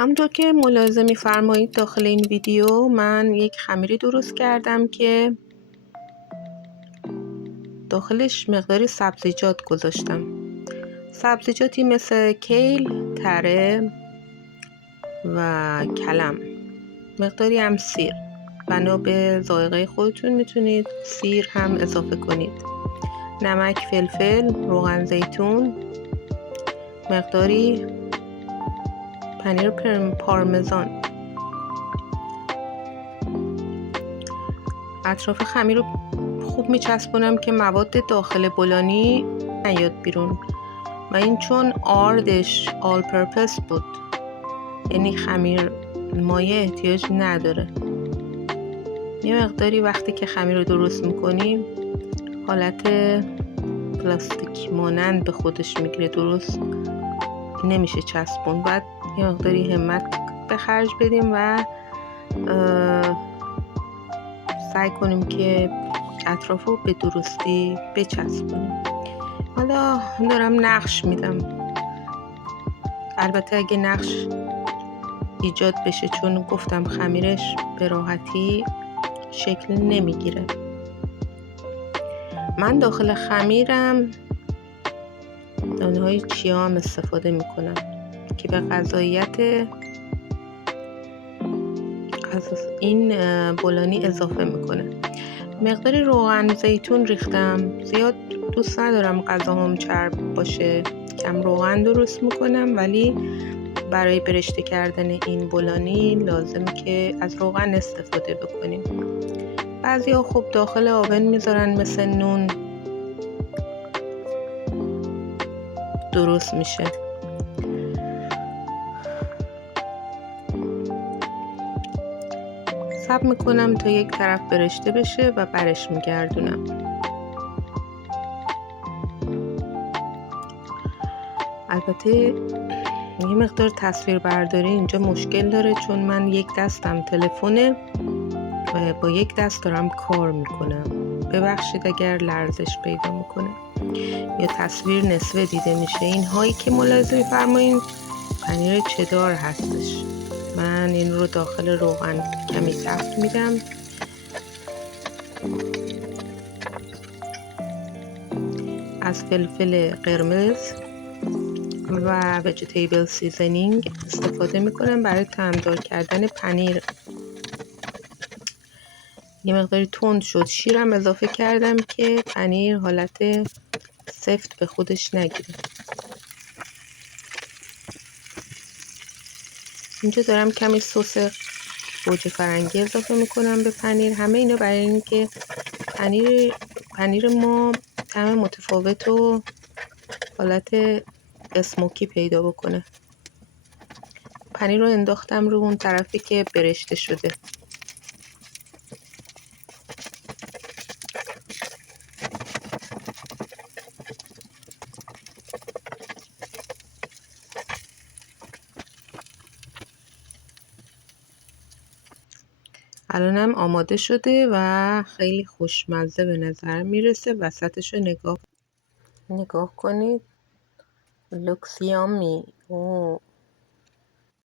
همونطور که ملاحظه می‌فرمایید داخل این ویدیو من یک خمیری درست کردم که داخلش مقداری سبزیجات گذاشتم. سبزیجاتی مثل کیل، تره و کلم، مقداری هم سیر. بنا به ذائقه خودتون میتونید سیر هم اضافه کنید. نمک، فلفل، روغن زیتون، مقداری پنیر پارمزان. اطراف خمیر رو خوب میچسبونم که مواد داخل بولانی نیاد بیرون و این چون آردش آل پرپس بود، یعنی خمیر مایع احتیاج نداره. یه مقداری وقتی که خمیر رو درست میکنیم حالت پلاستیک مانند به خودش میگیره، درست نمیشه چسبون. بعد یه مقداری همت به خرج بدیم و سعی کنیم که اطراف رو به درستی بچسبونیم. حالا دارم نقش میدم. البته اگه نقش ایجاد بشه، چون گفتم خمیرش به راحتی شکل نمیگیره. من داخل خمیرم دانه های چیا هم استفاده میکنم که به غذاییت این بولانی اضافه میکنه. مقداری روغن زیتون ریختم. زیاد دوست ندارم غذاهام چرب باشه، کم روغن درست میکنم، ولی برای برشته کردن این بولانی لازمه که از روغن استفاده بکنیم. بعضیا خب داخل آون میذارن، مثل نون درست میشه. صبر میکنم تا یک طرف برشته بشه و برش میگردونم. البته یه مقدار تصویر برداری اینجا مشکل داره، چون من یک دستم تلفونه و با یک دست دارم کار میکنم. ببخشید اگر لرزش پیدا میکنه یا تصویر نصفه دیده میشه. این هایی که ملاحظه میفرمایید پنیر چدار هستش. من این رو داخل روغن کمی تفت میدم. از فلفل قرمز و ویجیتیبل سیزنینگ استفاده میکنم برای طعمدار کردن پنیر. یه مقداری تند شد. شیرم اضافه کردم که پنیر حالت سفت به خودش نگیره. اینجا دارم کمی سس گوجه فرنگی اضافه میکنم به پنیر. همه اینا برای اینکه پنیر ما طعم متفاوت و حالت اسموکی پیدا بکنه. پنیر رو انداختم رو اون طرفی که برشته شده. الانم آماده شده و خیلی خوشمزه به نظر میرسه. وسطش رو نگاه کنید. لوکس یامی.